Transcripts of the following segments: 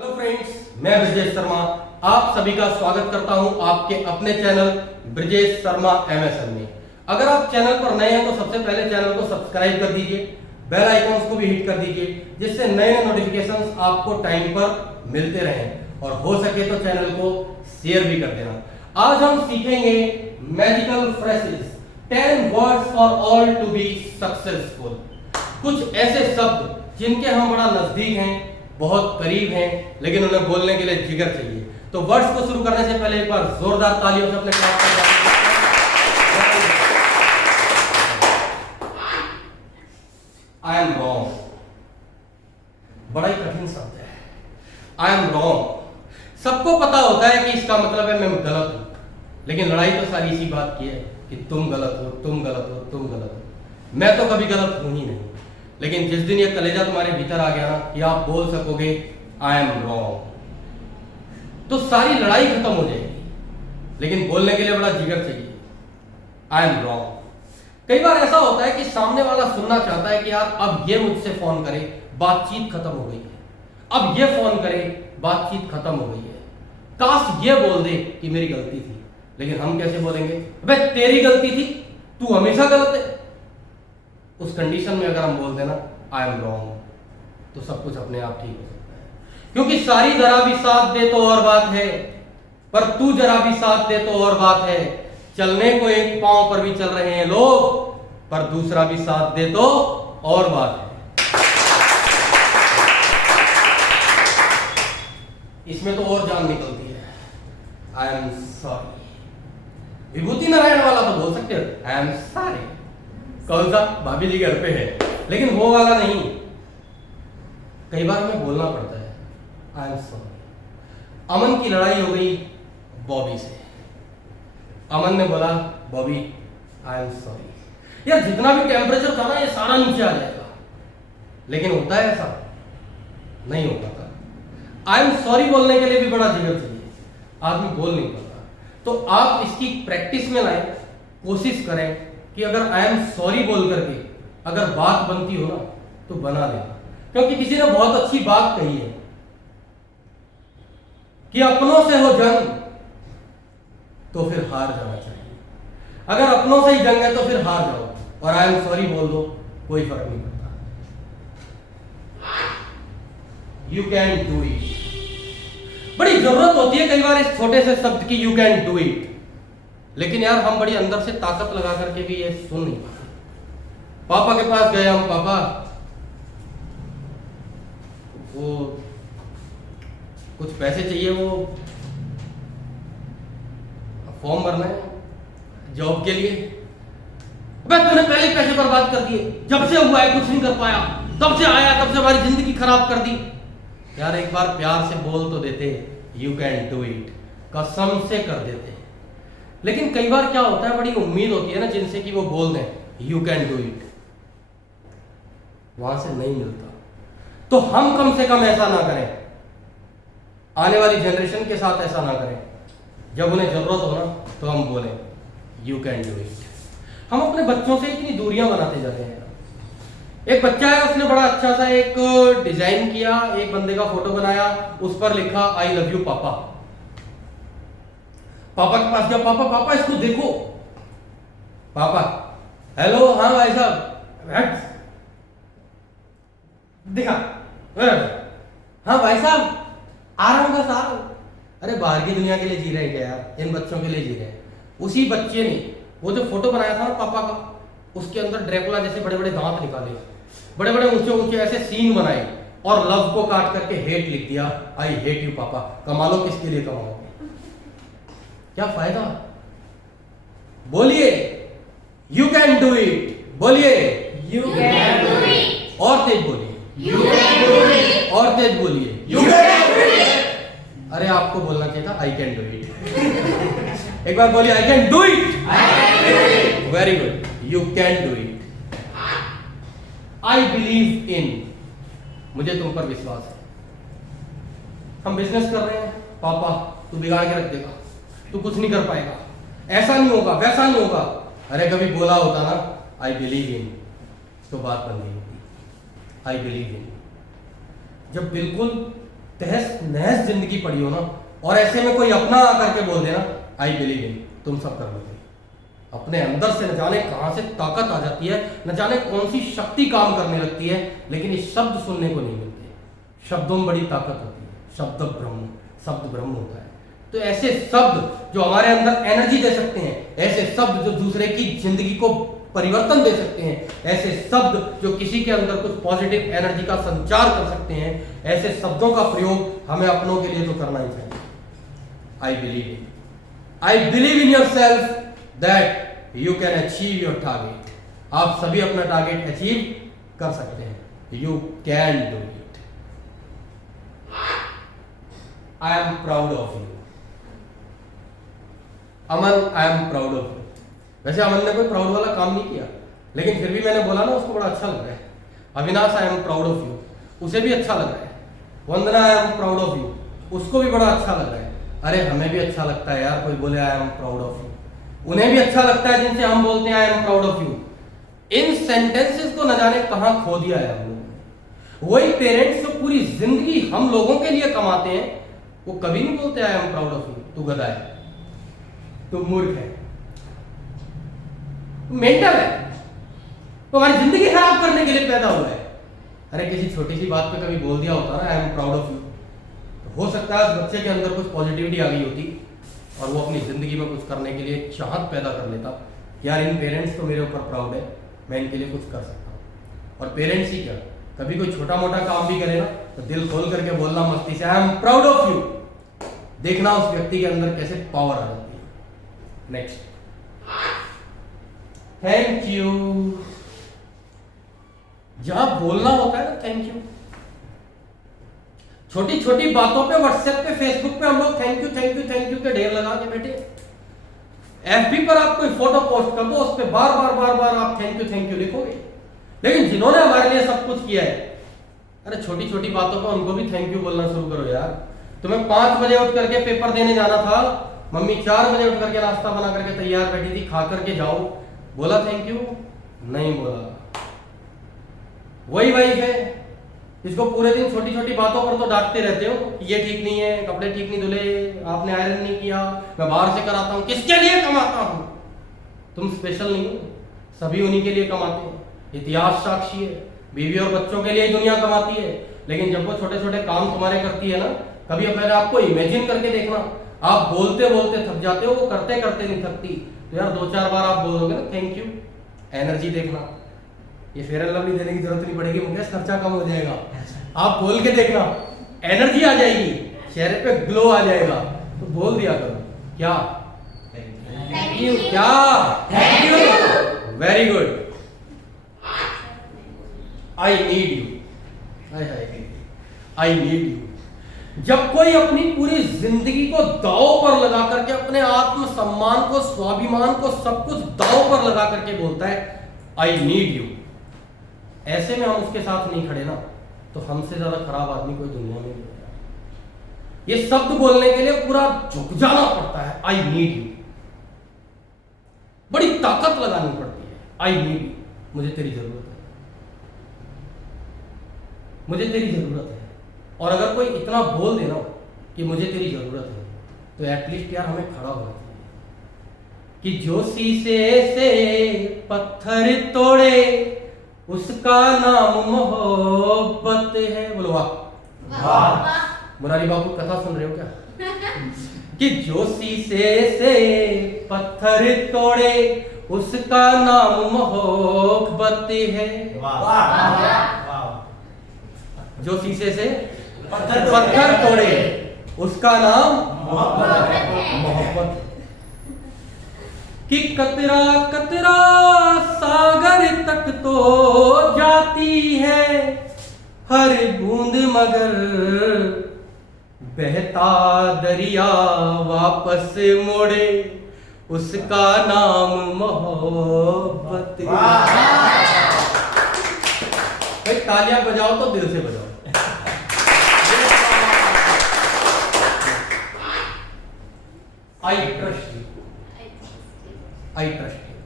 Hello friends, मैं ब्रजेश शर्मा आप सभी का स्वागत करता हूं आपके अपने चैनल ब्रजेश शर्मा एमएसएम में। अगर आप चैनल पर नए हैं तो सबसे पहले चैनल को सब्सक्राइब कर दीजिए, बेल आइकॉन्स को भी हिट कर दीजिए, जिससे नए नए नोटिफिकेशंस आपको टाइम पर मिलते रहें और हो सके तो चैनल को शेयर भी कर देना। आज हम सीखेंगे magical phrases, 10 words for all to be successful. कुछ ऐसे शब्द जिनके हम बड़ा नजदीक हैं, बहुत करीब हैं, लेकिन उन्हें बोलने के लिए जिगर चाहिए। तो वर्ड्स को शुरू करने से पहले एक बार जोरदार तालियों से अपने क्लास कर आई एम रॉन्ग। बड़ा ही कठिन शब्द है आई एम रॉन्ग। सबको पता होता है कि इसका मतलब है मैं गलत हूं, लेकिन लड़ाई तो सारी इसी बात की है कि तुम गलत हो, तुम गलत हो, तुम गलत हो। मैं तो कभी गलत हूं ही नहीं, लेकिन जिस दिन ये कलेजा तुम्हारे भीतर आ गया ना कि आप बोल सकोगे आई एम रॉन्ग, तो सारी लड़ाई खत्म हो जाएगी। लेकिन बोलने के लिए बड़ा जिगर चाहिए आई एम रॉन्ग। कई बार ऐसा होता है कि सामने वाला सुनना चाहता है कि यार अब ये मुझसे फोन करे, बातचीत खत्म हो गई है, अब ये फोन करे, बातचीत खत्म हो गई है, काश ये बोल दे कि मेरी गलती थी। लेकिन हम कैसे बोलेंगे, भाई तेरी गलती थी, तू हमेशा गलत है। उस कंडीशन में अगर हम बोल देना आई एम रॉन्ग, तो सब कुछ अपने आप ठीक हो सकता है। क्योंकि सारी जरा भी साथ दे तो और बात है, पर तू जरा भी साथ दे तो और बात है। चलने को एक पांव पर भी चल रहे हैं लोग, पर दूसरा भी साथ दे तो और बात है। इसमें तो और जान निकलती है आई एम सॉरी। विभूति नारायण वाला तो बोल सकते हो आई एम सॉरी, कौन सा भाभी जी घर पे है, लेकिन वो वाला नहीं। कई बार हमें बोलना पड़ता है आई एम सॉरी। अमन की लड़ाई हो गई बॉबी से। अमन ने बोला बॉबी आई एम सॉरी। यार जितना भी टेम्परेचर था ना ये सारा नीचे आ जाएगा, लेकिन होता है ऐसा नहीं होता था। आई एम सॉरी बोलने के लिए भी बड़ा जिगर चाहिए, आदमी बोल नहीं पाता। तो आप इसकी प्रैक्टिस में लाएं, कोशिश करें कि अगर आई एम सॉरी बोल करके अगर बात बनती हो ना तो बना लेना। क्योंकि किसी ने बहुत अच्छी बात कही है कि अपनों से हो जंग तो फिर हार जाना चाहिए। अगर अपनों से ही जंग है तो फिर हार जाओ और आई एम सॉरी बोल दो, कोई फर्क नहीं पड़ता। You can do it. बड़ी जरूरत होती है कई बार इस छोटे से शब्द की, यू कैन डू इट, लेकिन यार हम बड़ी अंदर से ताकत लगा करके भी ये सुन नहीं पाते। पापा के पास गए हम, पापा वो कुछ पैसे चाहिए, वो फॉर्म भरना है जॉब के लिए। अबे तूने पहले पैसे बर्बाद कर दिए, जब से हुआ है कुछ नहीं कर पाया, तब से आया तब से हमारी जिंदगी खराब कर दी। यार एक बार प्यार से बोल तो देते यू कैन डू इट, कसम से कर देते। लेकिन कई बार क्या होता है, बड़ी उम्मीद होती है ना जिनसे कि वो बोल दें यू कैन डू इट, वहां से नहीं मिलता। तो हम कम से कम ऐसा ना करें, आने वाली जनरेशन के साथ ऐसा ना करें। जब उन्हें जरूरत हो ना तो हम बोलें यू कैन डू इट। हम अपने बच्चों से इतनी दूरियां बनाते जाते हैं। एक बच्चा है, उसने बड़ा अच्छा सा एक डिजाइन किया, एक बंदे का फोटो बनाया, उस पर लिखा आई लव यू पापा। पापा के पास गया, पापा पापा इसको देखो। पापा हेलो, हाँ भाई साहब, दिखा, हाँ भाई साहब आ रहा हूं बस आ रहा हूं। अरे बाहर की दुनिया के लिए जी रहे हैं क्या यार, इन बच्चों के लिए जी रहे हैं। उसी बच्चे ने वो जो फोटो बनाया था ना पापा का, उसके अंदर ड्रैकुला जैसे बड़े बड़े दांत निकाले, बड़े बड़े ऊंचे ऊंचे ऐसे सीन बनाए और लव को काट करके हेट लिख दिया, आई हेट यू पापा। कमालो किसके लिए कमाओगे, क्या फायदा। बोलिए यू कैन डू इट, बोलिए You can do it. और तेज बोलिए You can do it. और तेज बोलिए You can do it. अरे आपको बोलना चाहिए था आई कैन डू इट। एक बार बोलिए I can do it. I can do it. Very good, you can do it. I believe in, मुझे तुम पर विश्वास है। हम बिजनेस कर रहे हैं, पापा तू बिगाड़ के रख देगा, तू कुछ नहीं कर पाएगा, ऐसा नहीं होगा वैसा नहीं होगा। अरे कभी बोला होता ना आई बिलीव इन, तो बात बन गई होती। आई बिलीव इन, जब बिल्कुल तहस नहस जिंदगी पड़ी हो ना, और ऐसे में कोई अपना आकर के बोल देना आई बिलीव इन, तुम सब कर लोगे। अपने अंदर से न जाने कहां से ताकत आ जाती है, न जाने कौन सी शक्ति काम करने लगती है, लेकिन ये शब्द सुनने को नहीं मिलते। शब्दों में बड़ी ताकत होती है। शब्द ब्रह्म होता है। तो ऐसे शब्द जो हमारे अंदर एनर्जी दे सकते हैं, ऐसे शब्द जो दूसरे की जिंदगी को परिवर्तन दे सकते हैं, ऐसे शब्द जो किसी के अंदर कुछ पॉजिटिव एनर्जी का संचार कर सकते हैं, ऐसे शब्दों का प्रयोग हमें अपनों के लिए तो करना ही चाहिए। I believe in your self that you can achieve your target. आप सभी अपना टारगेट अचीव कर सकते हैं। You can do it. I am proud of you. Aman, I am proud of you. वैसे अमन ने कोई प्राउड वाला काम नहीं किया, लेकिन फिर भी मैंने बोला ना, उसको बड़ा अच्छा लग रहा है। Avinash, I am proud of you, उसे भी अच्छा लग रहा है। Vandana, I am proud of you, उसको भी बड़ा अच्छा लग रहा है। अरे हमें भी अच्छा लगता है यार, कोई बोले आई एम प्राउड ऑफ यू। उन्हें भी अच्छा लगता है जिनसे हम बोलते हैं आई am proud of you. In sentences को न जाने कहां खो दिया है हम लोगों ने। वही पेरेंट्स जो पूरी जिंदगी हम लोगों के लिए कमाते हैं, वो कभी नहीं बोलते आई एम प्राउड ऑफ यू। तू गधा है, तू मूर्ख है, मेंटल है, तो हमारी जिंदगी खराब करने के लिए पैदा हुआ है। अरे किसी छोटी सी बात पे कभी बोल दिया होता ना आई एम प्राउड ऑफ यू, तो हो सकता है उस बच्चे के अंदर कुछ पॉजिटिविटी आ गई होती और वो अपनी जिंदगी में कुछ करने के लिए चाहत पैदा कर लेता। यार इन पेरेंट्स तो मेरे ऊपर प्राउड है, मैं इनके लिए कुछ कर सकता हूँ। और पेरेंट्स ही क्या, कभी कोई छोटा मोटा काम भी करे ना, तो दिल खोल करके बोलना मस्ती से आई एम प्राउड ऑफ यू। देखना उस व्यक्ति के अंदर कैसे पावर आ जाती है। Next, thank you. जहां बोलना होता है ना थैंक यू, छोटी छोटी बातों पे व्हाट्सएप पे फेसबुक पे हम लोग थैंक यू के ढेर लगा के बैठे। एफबी पर आप कोई फोटो पोस्ट कर दो, उस पर बार बार आप थैंक यू लिखोगे। लेकिन जिन्होंने हमारे लिए सब कुछ किया है, अरे छोटी छोटी बातों पर उनको भी थैंक यू बोलना शुरू करो यार। तुम्हें 5 बजे उठ करके पेपर देने जाना था, मम्मी 4 बजे उठ करके नाश्ता बना करके तैयार बैठी थी, खा करके जाओ, बोला थैंक यू? नहीं बोला। वही वाइफ है इसको पूरे दिन छोटी छोटी बातों पर तो डांटते रहते हो, ये ठीक नहीं है, कपड़े ठीक नहीं धुले, आपने आयरन नहीं किया, मैं बाहर से कराता हूं, किसके लिए कमाता हूं? तुम स्पेशल नहीं हो, सभी उन्हीं के लिए कमाते हैं। इतिहास साक्षी है, बीवी और बच्चों के लिए ही दुनिया कमाती है। लेकिन जब वो छोटे छोटे काम तुम्हारे करती है ना, कभी अपने आपको इमेजिन करके देखना, आप बोलते बोलते थक जाते हो, वो करते करते नहीं थकती। तो यार 2-4 बार आप बोलोगे ना थैंक यू, एनर्जी देखना। ये फेयर एंड लवली देने की जरूरत नहीं पड़ेगी, मुकेश खर्चा कम हो जाएगा। आप बोल के देखना, एनर्जी आ जाएगी, चेहरे पे ग्लो आ जाएगा। तो बोल दिया करो क्या? Thank you. क्या? Thank you. Very good. I need you. I need you. जब कोई अपनी पूरी जिंदगी को दांव पर लगा करके, अपने आत्मसम्मान को, स्वाभिमान को, सब कुछ दांव पर लगा करके बोलता है आई नीड यू, ऐसे में हम उसके साथ नहीं खड़े ना, तो हमसे ज्यादा खराब आदमी कोई दुनिया में नहीं है। ये शब्द बोलने के लिए पूरा झुक जाना पड़ता है, आई नीड यू। बड़ी ताकत लगानी पड़ती है। आई नीड यू, मुझे तेरी जरूरत है, मुझे तेरी जरूरत है। और अगर कोई इतना बोल देना कि मुझे तेरी जरूरत है, तो एटलीस्ट यार हमें खड़ा होना चाहिए कि जो शीशे से पत्थर तोड़े उसका नाम मोहब्बत है। बोलो वाह। मुरारी बाबू कथा सुन रहे हो क्या? कि जो शीशे से पत्थर तोड़े उसका नाम मोहब्बत है। जो शीशे से पत्थर तोड़े उसका नाम मोहब्बत। कि कतरा कतरा सागर तक तो जाती है हर बूंद, मगर बहता दरिया वापस मुड़े उसका नाम मोहब्बत। भाई तालियां बजाओ तो दिल से बजाओ। I trust you. I trust you,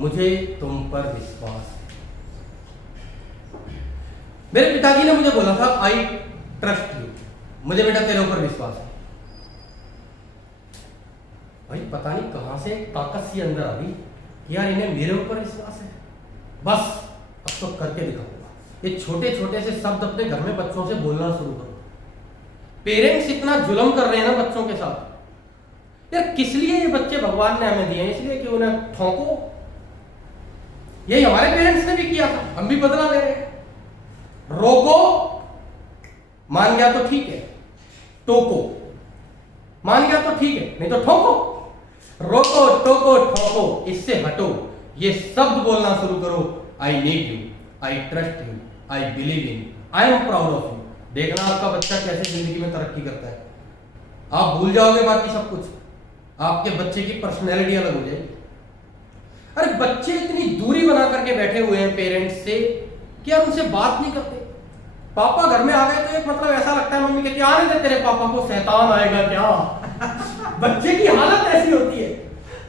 मुझे तुम पर विश्वास है। मेरे पिताजी ने मुझे बोला था आई ट्रस्ट यू। मुझे बेटा तेरे ऊपर विश्वास है। भाई पता नहीं कहां से ताकत सी अंदर आ गई यार, इन्हें मेरे ऊपर विश्वास है, बस अब तो करके दिखाऊंगा। ये छोटे छोटे से शब्द अपने घर में बच्चों से बोलना शुरू करो। पेरेंट्स इतना जुल्म कर रहे हैं ना बच्चों के साथ यार, किस लिए ये बच्चे भगवान ने हमें दिए हैं? इसलिए कि उन्हें ठोको। यही हमारे पेरेंट्स ने भी किया था, हम भी बदला ले रहे हैं। रोको, मान गया तो ठीक है, टोको, मान गया तो ठीक है, नहीं तो ठोको। रोको, टोको, ठोको, इससे हटो, ये शब्द बोलना शुरू करो। आई need you, I trust you, I believe in, I am proud of you. देखना आपका बच्चा कैसे जिंदगी में तरक्की करता है। आप भूल जाओगे बाकी सब कुछ, आपके बच्चे की पर्सनैलिटी अलग हो जाएगी। अरे बच्चे इतनी दूरी बना करके बैठे हुए हैं पेरेंट्स से कि यार उनसे बात नहीं करते। पापा घर में आ गए तो एक मतलब ऐसा लगता है, मम्मी कहती है आने दे तेरे पापा को, शैतान आएगा क्या। बच्चे की हालत ऐसी होती है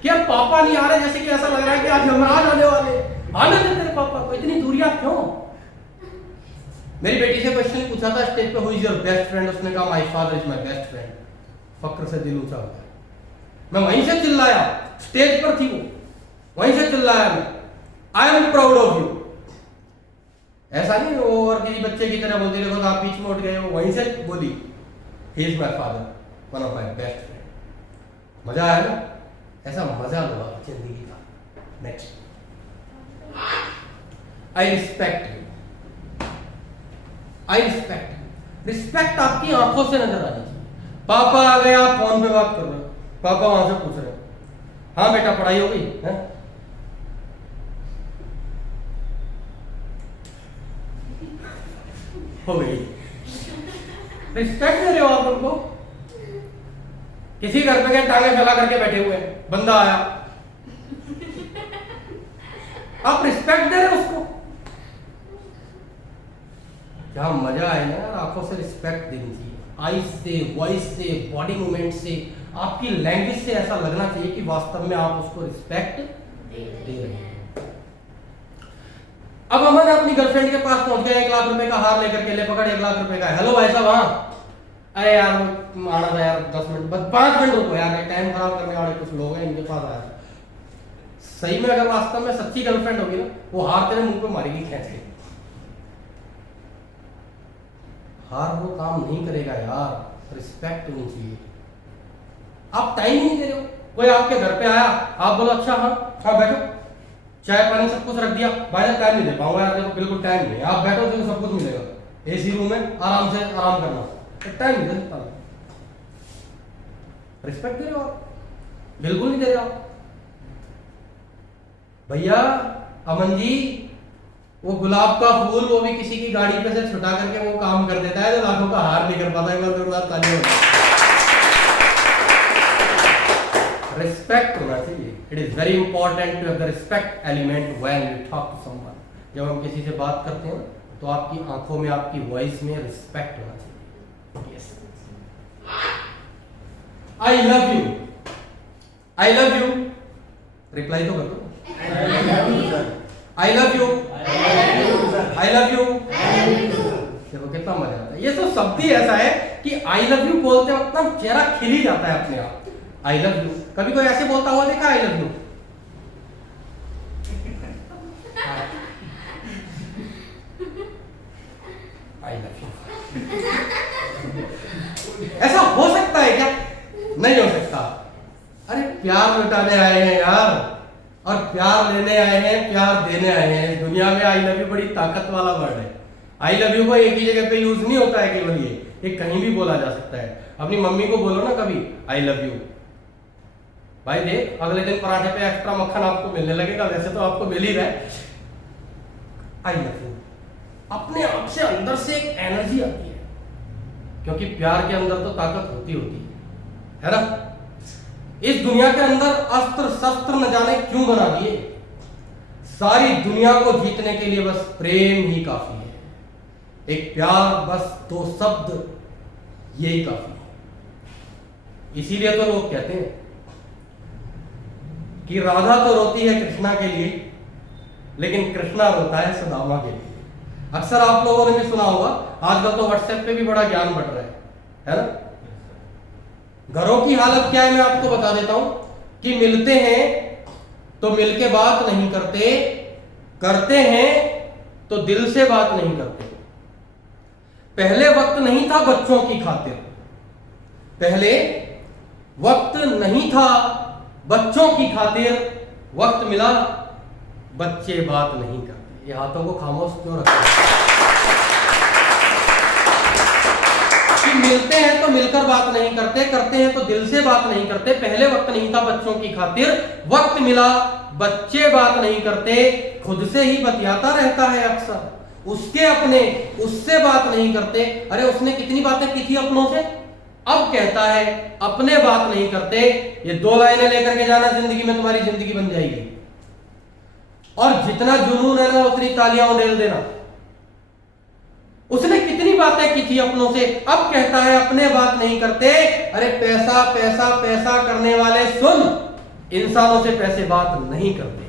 कि अब पापा नहीं आ रहे, जैसे कि ऐसा लग रहा है कि आज यमराज आने वाले, आने दे तेरे पापा को। इतनी दूरियां क्यों? मेरी बेटी से क्वेश्चन पूछा था स्टेज पे, who is your best friend? उसने कहा my father is my best friend. फक्र से दिल ऊंचा हो गया। मैं वहीं से चिल्लाया, स्टेज पर थी वो, वहीं से चिल्लाया मैं, आई एम प्राउड ऑफ यू। ऐसा नहीं वो और किसी बच्चे की तरह बोलती, देखो आप बीच में उठ गए, वो वहीं से बोली he is my father, one of my best friend. मजा आया ना? ऐसा मजा लो आप जिंदगी का। Next, I respect you, I respect you. Respect आपकी आंखों से नजर आनी चाहिए। पापा आ गए, आप फोन पे बात कर रहे हो, पापा वहां से पूछ रहे हो, हाँ बेटा पढ़ाई हो गई है? हो गई। रिस्पेक्ट दे रहे हो आप उनको। किसी घर पे गए, टांगे फैला करके बैठे हुए हैं, बंदा आया, आप रिस्पेक्ट दे रहे हो उसको। क्या मजा आए ना यार, आंखों से रिस्पेक्ट देनी चाहिए। आईज से, वॉइस से, बॉडी मूवमेंट से, आपकी लैंग्वेज से ऐसा लगना चाहिए कि वास्तव में आप उसको रिस्पेक्ट दे रहे हैं। अब अमन अपनी गर्लफ्रेंड के पास पहुंच गया, 1 लाख रुपए का हार लेकर के, ले पकड़ 1 लाख रुपए का। हेलो भाई साहब, हाँ अरे यार आना था यार, 10 मिनट बस, 5 मिनट रुको यार, टाइम खराब करने वाले कुछ लोग हैं, इनके पास आया। सही में अगर वास्तव में सच्ची गर्लफ्रेंड होगी ना, वो हार तेरे मुंह पे मारेगी खींच के। हार वो काम नहीं करेगा यार, रिस्पेक्ट होनी चाहिए। आप टाइम ही नहीं दे रहे हो। कोई आपके घर पे आया, आप बोलो अच्छा हाँ हाँ बैठो, चाय पानी सब कुछ रख दिया, भाई टाइम नहीं दे पाऊंगा यार, देखो बिल्कुल टाइम नहीं, आप बैठो तो सब कुछ मिलेगा, एसी रूम में आराम से आराम करना, टाइम नहीं दे सकता। रिस्पेक्ट दे रहे हो आप? बिल्कुल नहीं दे रहे आप। भैया अमन जी, वो गुलाब का फूल वो भी किसी की गाड़ी पे से छुटा करके वो काम कर देता है, जो लाखों का हार नहीं कर पाता है। तालियां। रिस्पेक्ट होना चाहिए। It is very important to have the respect element when you talk to someone. जब हम किसी से बात करते हैं तो आपकी आंखों में, आपकी वॉइस में रिस्पेक्ट होना चाहिए। Yes, I love you, I love you, reply तो कर दो। I love you, I love you. देखो कितना मजा आता है। ये तो शब्द ही ऐसा है कि आई लव यू बोलते वक्त ना चेहरा खिल ही जाता है अपने आप। आई लव यू, कभी कोई ऐसे बोलता हुआ देखा I love you? I love you. ऐसा हो सकता है क्या? नहीं हो सकता। अरे प्यार लुटाने आए हैं यार, और प्यार लेने आए हैं, प्यार देने आए हैं। इस दुनिया में आई लव यू बड़ी ताकत वाला वर्ड है। आई लव यू को एक ही जगह पे यूज नहीं होता है केवल, ये कहीं भी बोला जा सकता है। अपनी मम्मी को बोलो ना कभी आई लव यू, भाई देख अगले दिन पराठे पे एक्स्ट्रा मक्खन आपको मिलने लगेगा, वैसे तो आपको मिल ही रहा है। आई लव यू, अपने आप से अंदर से एक एनर्जी आती है, क्योंकि प्यार के अंदर तो ताकत होती है ना। इस दुनिया के अंदर अस्त्र शस्त्र न जाने क्यों बना दिए। सारी दुनिया को जीतने के लिए बस प्रेम ही काफी है, एक प्यार, बस 2 शब्द, यही काफी है। इसीलिए तो लोग कहते हैं कि राधा तो रोती है कृष्णा के लिए, लेकिन कृष्णा रोता है सुदामा के लिए। अक्सर आप लोगों ने भी सुना होगा, आजकल तो व्हाट्सएप पे भी बड़ा ज्ञान बट रहा है ना। घरों की हालत क्या है मैं आपको बता देता हूं कि मिलते हैं तो मिलके बात नहीं करते, करते हैं तो दिल से बात नहीं करते। पहले वक्त नहीं था बच्चों की खातिर, पहले वक्त नहीं था बच्चों की खातिर, वक्त मिला बच्चे बात नहीं करते। ये हाथों को खामोश क्यों रखते कि मिलते हैं तो मिलकर बात नहीं करते, करते हैं तो दिल से बात नहीं करते। पहले वक्त नहीं था बच्चों की खातिर, वक्त मिला बच्चे बात नहीं करते। खुद से ही बतियाता रहता है अक्सर, उसके अपने उससे बात नहीं करते। अरे उसने कितनी बातें की थी अपनों से, अब कहता है अपने बात नहीं करते। ये 2 लाइनें लेकर के जाना जिंदगी में, तुम्हारी जिंदगी बन जाएगी। और जितना जुनून है ना उतनी तालियां उड़ेल देना। उसने कितनी बातें की थी अपनों से, अब कहता है अपने बात नहीं करते। अरे पैसा पैसा पैसा करने वाले सुन, इंसानों से पैसे बात नहीं करते।